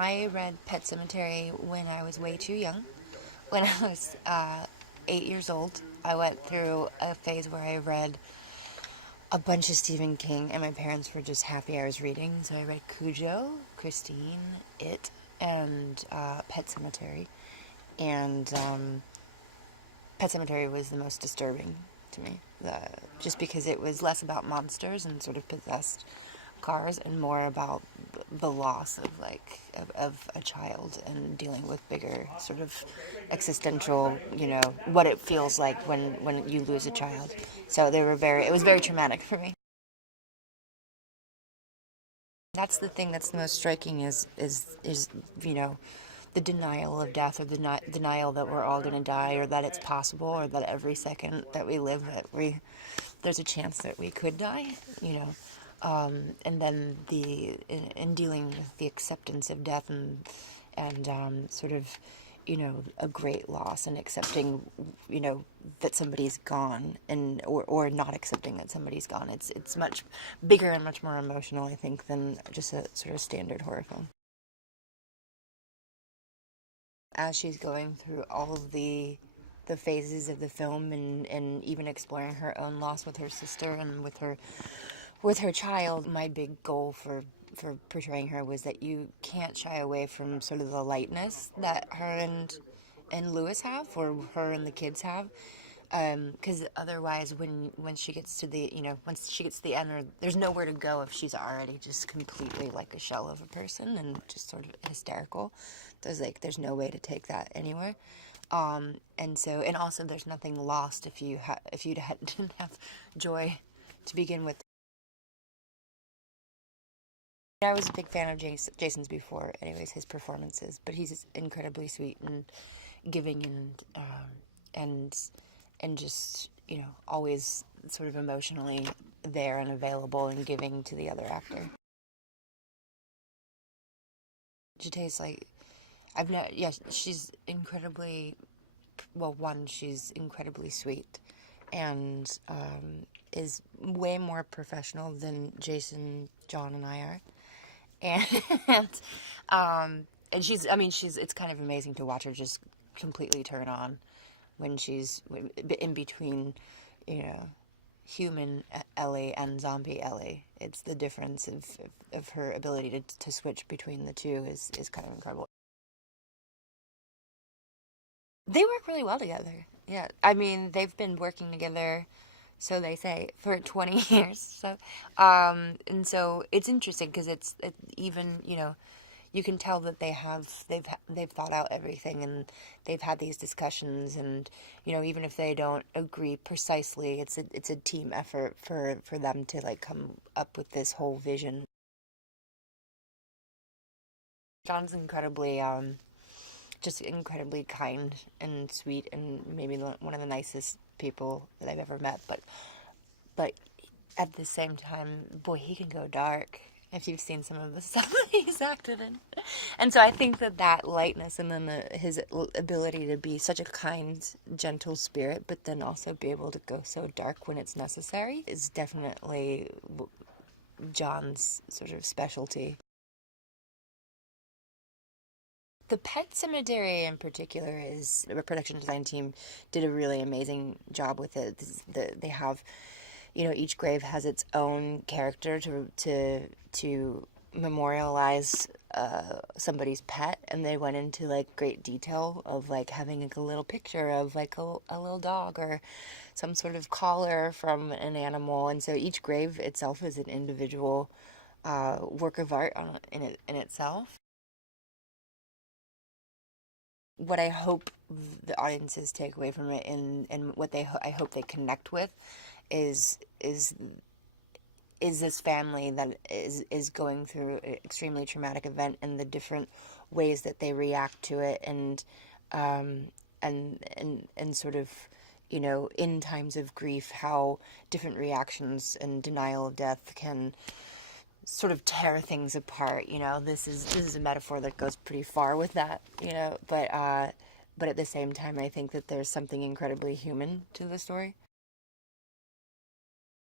I read Pet Sematary when I was way too young. When I was 8 years old, I went through a phase where I read a bunch of Stephen King, and my parents were just happy I was reading. So I read Cujo, Christine, It, and Pet Sematary. And Pet Sematary was the most disturbing to me, just because it was less about monsters and sort of possessed cars and more about the loss of of a child and dealing with bigger sort of existential, what it feels like when you lose a child. So it was very traumatic for me. That's the thing that's the most striking is you know the denial of death, or the denial that we're all going to die, or that it's possible, or that every second that we live there's a chance that we could die, and then in dealing with the acceptance of death, and sort of a great loss, and accepting that somebody's gone, and or not accepting that somebody's gone. It's much bigger and much more emotional, I think, than just a sort of standard horror film. As she's going through all of the phases of the film, and even exploring her own loss with her sister and with her child, my big goal for portraying her was that you can't shy away from sort of the lightness that her and Lewis have, or her and the kids have, because otherwise, when she gets to the once she gets to the end, there's nowhere to go if she's already just completely like a shell of a person and just sort of hysterical. There's no way to take that anywhere. And also there's nothing lost if you didn't have joy to begin with. I was a big fan of Jason's before, anyways, his performances, but he's incredibly sweet and giving, and and just always sort of emotionally there and available and giving to the other actor. Jatay's like, she's incredibly, well, one, she's incredibly sweet, and is way more professional than Jason, John, and I are. And and she's it's kind of amazing to watch her just completely turn on when she's in between, you know, human Ellie and zombie Ellie. It's the difference of her ability to switch between the two is kind of incredible. They work really well together. Yeah, I mean, they've been working together, so they say, for 20 years. And so it's interesting because even, you can tell that they've thought out everything, and they've had these discussions, and even if they don't agree precisely, it's a team effort for them to like come up with this whole vision. John's just incredibly kind and sweet, and maybe one of the nicest people that I've ever met. But at the same time, boy, he can go dark if you've seen some of the stuff that he's acted in. And so I think that lightness, and then his ability to be such a kind, gentle spirit, but then also be able to go so dark when it's necessary, is definitely John's sort of specialty. The Pet Cemetery in particular is the production design team did a really amazing job with it. They have, each grave has its own character to memorialize somebody's pet, and they went into like great detail of like having like a little picture of like a little dog, or some sort of collar from an animal, and so each grave itself is an individual work of art in itself. What I hope the audiences take away from it, and what I hope they connect with, is this family that is going through an extremely traumatic event, and the different ways that they react to it, um, and sort of, in times of grief, how different reactions and denial of death can sort of tear things apart. This is a metaphor that goes pretty far with that. But at the same time, I think that there's something incredibly human to the story.